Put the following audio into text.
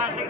Plastic